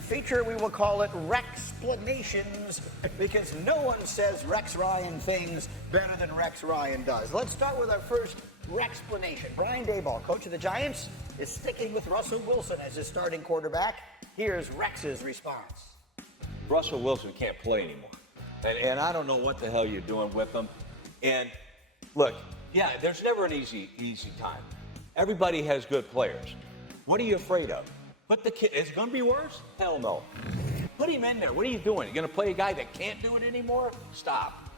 new feature. We will call it Rexplanations because no one says Rex Ryan things better than Rex Ryan does. Let's start with our first Rexplanation. Brian Daboll, coach of the Giants, is sticking with Russell Wilson as his starting quarterback. Here's Rex's response. Russell Wilson can't play anymore. And I don't know what the hell you're doing with him. And look, yeah, there's never an easy time. Everybody has good players. What are you afraid of? But the kid, it's going to be worse? Hell no. Put him in there. What are you doing? You're going to play a guy that can't do it anymore? Stop.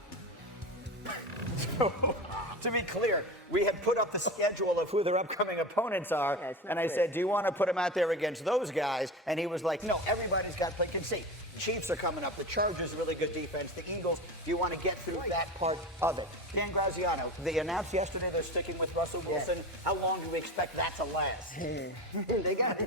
To be clear, we had put up the schedule of who their upcoming opponents are, and I said, do you want to put them out there against those guys? And he was like, no, everybody's got to play. You can see, Chiefs are coming up. The Chargers, really good defense. The Eagles, you want to get through that part of it. Dan Graziano, they announced yesterday they're sticking with Russell Wilson. Yes. How long do we expect that to last? They got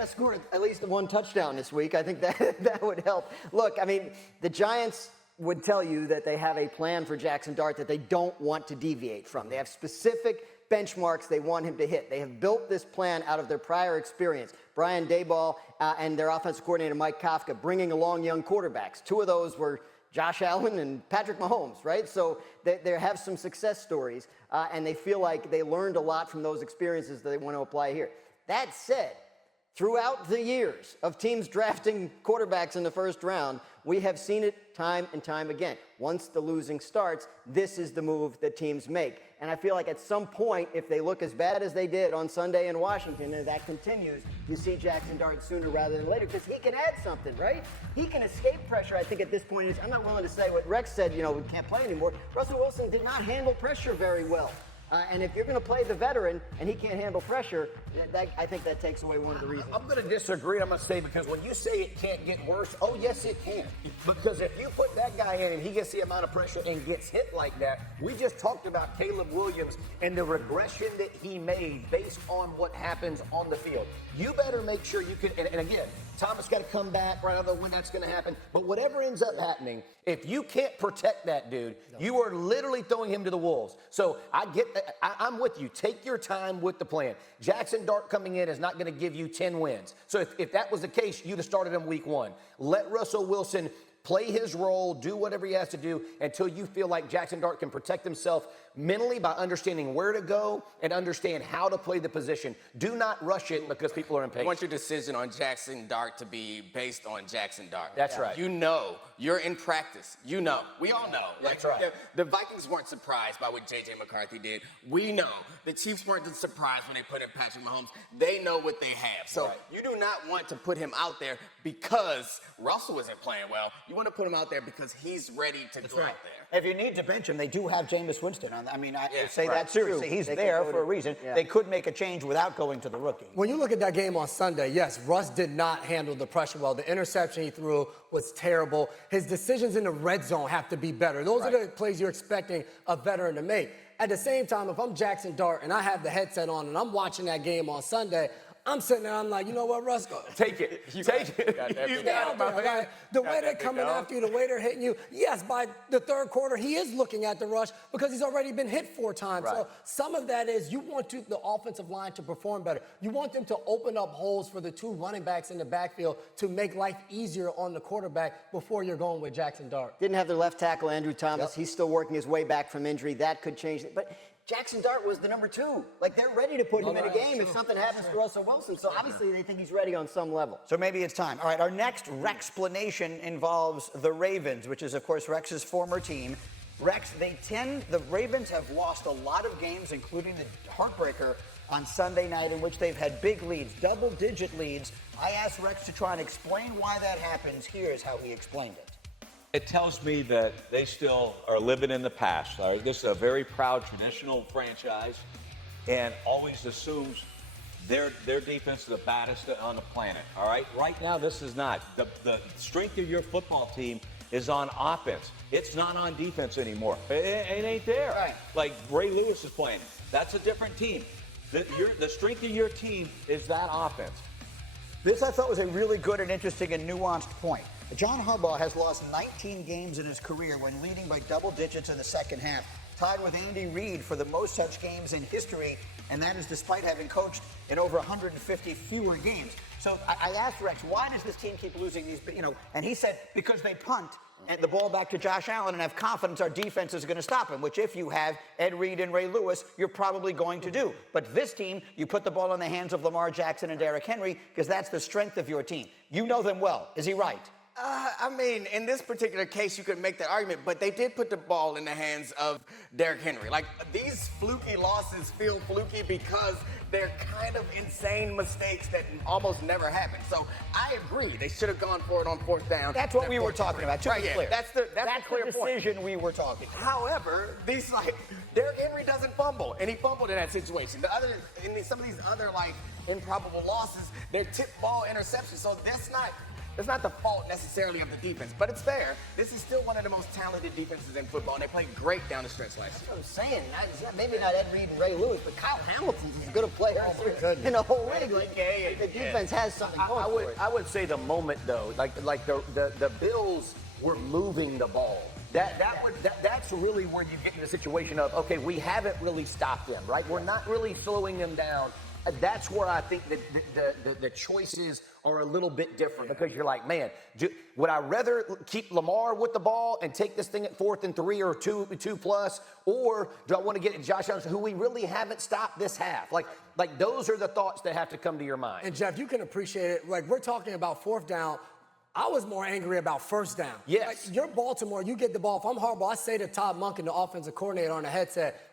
to score at least one touchdown this week. I think that would help. Look, I mean, the Giants would tell you that they have a plan for Jaxson Dart that they don't want to deviate from. They have specific benchmarks they want him to hit. They have built this plan out of their prior experience. Brian Daboll and their offensive coordinator, Mike Kafka, bringing along young quarterbacks. Two of those were Josh Allen and Patrick Mahomes, right? So they have some success stories, and they feel like they learned a lot from those experiences that they want to apply here. That said, throughout the years of teams drafting quarterbacks in the first round, we have seen it time and time again. Once the losing starts, this is the move that teams make. And I feel like at some point, if they look as bad as they did on Sunday in Washington, and that continues, you see Jaxson Dart sooner rather than later, because he can add something, right? He can escape pressure, I think, at this point. I'm not willing to say what Rex said, we can't play anymore. Russell Wilson did not handle pressure very well. And if you're going to play the veteran and he can't handle pressure, I think that takes away one of the reasons. I'm going to disagree, I'm going to say, because when you say it can't get worse, oh, yes, it can. Because if you put that guy in and he gets the amount of pressure and gets hit like that, we just talked about Caleb Williams and the regression that he made based on what happens on the field. You better make sure you can, and again, Thomas got to come back. I don't know when that's going to happen. But whatever ends up happening, if you can't protect that dude, you are literally throwing him to the wolves. So I get that. I'm with you. Take your time with the plan. Jaxson Dart coming in is not going to give you 10 wins. So if that was the case, you'd have started him week one. Let Russell Wilson play his role, do whatever he has to do until you feel like Jaxson Dart can protect himself mentally by understanding where to go and understand how to play the position. Do not rush it because people are impatient. I want your decision on Jaxson Dart to be based on Jaxson Dart. That's right. You know, you're in practice. You know. We all know. That's right. The Vikings weren't surprised by what J.J. McCarthy did. We know. The Chiefs weren't surprised when they put in Patrick Mahomes. They know what they have. So you do not want to put him out there because Russell isn't playing well. You want to put him out there because he's ready to go out there. If you need to bench him, they do have Jameis Winston. I say that seriously. He's there for a reason. Yeah. They could make a change without going to the rookie. When you look at that game on Sunday, yes, Russ did not handle the pressure well. The interception he threw was terrible. His decisions in the red zone have to be better. Those are the plays you're expecting a veteran to make. At the same time, if I'm Jaxson Dart and I have the headset on and I'm watching that game on Sunday, I'm sitting there, I'm like, you know what, Russ? Take it. Take it. You got it, man. The way they're coming after you, the way they're hitting you, yes, by the third quarter, he is looking at the rush because he's already been hit 4 times. Right. So some of that is you want the offensive line to perform better. You want them to open up holes for the 2 running backs in the backfield to make life easier on the quarterback before you're going with Jaxson Dart. Didn't have their left tackle, Andrew Thomas. He's still working his way back from injury. That could change it. But Jaxson Dart was the number 2. Like, they're ready to put him in a game if something happens to Russell Wilson. So obviously they think he's ready on some level. So maybe it's time. All right, our next Rexplanation involves the Ravens, which is, of course, Rex's former team. Rex, the Ravens have lost a lot of games, including the heartbreaker on Sunday night, in which they've had big leads, double-digit leads. I asked Rex to try and explain why that happens. Here's how he explained it. It tells me that they still are living in the past. This is a very proud, traditional franchise and always assumes their defense is the baddest on the planet, all right? Right now, this is not. The strength of your football team is on offense. It's not on defense anymore. It ain't there. Right. Like Ray Lewis is playing. That's a different team. The strength of your team is that offense. This, I thought, was a really good and interesting and nuanced point. John Harbaugh has lost 19 games in his career when leading by double digits in the second half, tied with Andy Reid for the most such games in history, and that is despite having coached in over 150 fewer games. So I asked Rex, why does this team keep losing these, and he said, because they punt and the ball back to Josh Allen and have confidence our defense is going to stop him, which if you have Ed Reed and Ray Lewis, you're probably going to do. But this team, you put the ball in the hands of Lamar Jackson and Derrick Henry because that's the strength of your team. You know them well. Is he right? I mean, in this particular case, you could make that argument, but they did put the ball in the hands of Derrick Henry. Like, these fluky losses feel fluky because they're kind of insane mistakes that almost never happen. So I agree. They should have gone for it on fourth down. That's what we were talking about, to be clear. That's the clear decision we were talking about. However, Derrick Henry doesn't fumble, and he fumbled in that situation. Some of these other, improbable losses, they're tip ball interceptions. So that's not the fault necessarily of the defense, but it's fair. This is still one of the most talented defenses in football, and they played great down the stretch last year. That's what I'm saying. Maybe not Ed Reed and Ray Lewis, but Kyle Hamilton's as good a player in the whole league. The defense has something going for it. I would say the moment, though, the Bills were moving the ball. That's really where you get in the situation of, okay, we haven't really stopped them, right? We're not really slowing them down. That's where I think that the choices are a little bit different because you're like, man, would I rather keep Lamar with the ball and take this thing at 4th and 3 or 2 plus, or do I want to get Josh Allen, who we really haven't stopped this half? Like those are the thoughts that have to come to your mind. And Jeff, you can appreciate it. Like, we're talking about 4th down. I was more angry about 1st down. Yes. You're Baltimore. You get the ball. If I'm Harbaugh, I say to Todd Monken, the offensive coordinator, on the headset,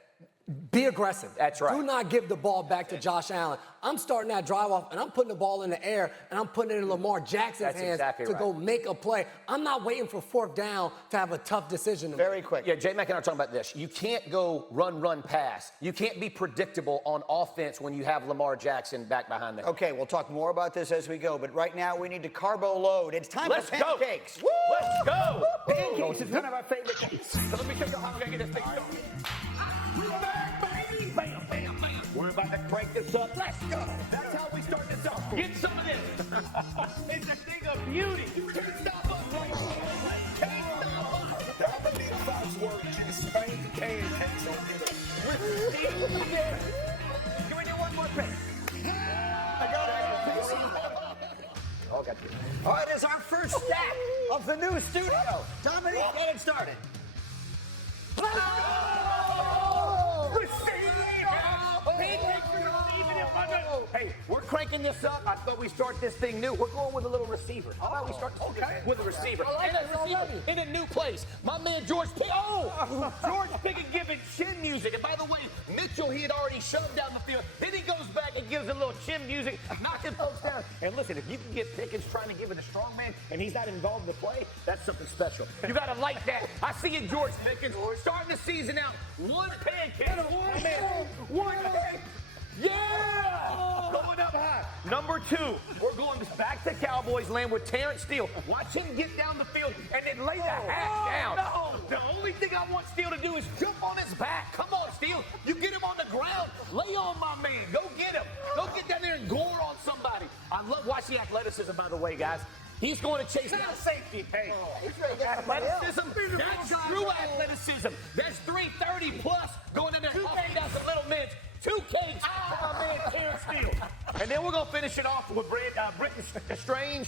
be aggressive. That's right. Do not give the ball back to Josh Allen. I'm starting that drive off, and I'm putting the ball in the air, and I'm putting it in Lamar Jackson's hands to go make a play. I'm not waiting for 4th down to have a tough decision to make. Very quick. Yeah, J-Mac and I are talking about this. You can't go run, pass. You can't be predictable on offense when you have Lamar Jackson back behind them. Okay, we'll talk more about this as we go, but right now we need to carbo load. It's time Let's for go. pancakes. Woo! Let's go. Pancakes is one of our favorite things. So let me show you how we're going to get this thing started. We're back, baby. Bam, bam, bam. We're about to crank this up. Let's go. That's how we start this off. Get some of this. It's a thing of beauty. Can't stop us. Can't stop us. That would be the Fox word. Just spank pancakes on it. Can we do one more thing? I got it. All right, it's our first stack of the new studio. Dominique, get it started. Hey, we're cranking this up. I thought we start this thing new. We're going with a little receiver. How about we start with a receiver? In a new place. My man George Pickett giving chin music. And by the way, Mitchell, he had already shoved down the field. Then he goes back and gives a little chin music, knocking folks down. And listen, if you can get Pickens trying to give it a strong man and he's not involved in the play, that's something special. You got to like that. I see you, George Pickens, starting the season out. One pancake. One pancake. Yeah! Going up high. Number 2, we're going back to Cowboys land with Terrence Steele. Watch him get down the field and then lay the hat down. No. The only thing I want Steele to do is jump on his back. Come on, Steele. You get him on the ground. Lay on my man. Go get him. Go get down there and gore on somebody. I love watching the athleticism, by the way, guys. He's going to chase down safety. Hey, athleticism. That's true athleticism. That's 330 plus going in there, huffing down some little mids. 2 cakes for my man Terrence Steele. And then we're going to finish it off with Britton Strange.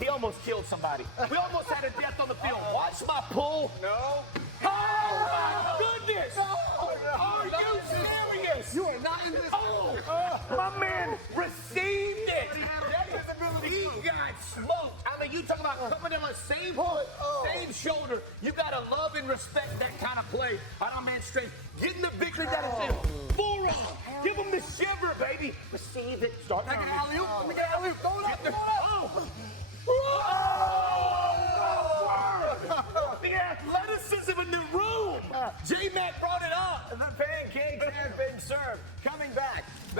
He almost killed somebody. We almost had a death on the field. Watch my pull. No. Oh, my goodness. Are you serious? You are not in this. Oh, my man received it. He got smoked. I mean, you talking about coming in on the same foot, same shoulder. You got to love and respect that kind of play. I don't man straight. Getting the victory that is in. Forearm. Give him the shiver, baby. Receive it. Start making alley-oop. Let me get alley-oop. Go up there. The athleticism in the room. J-Mac brought it up. The pancakes have been served. Coming back,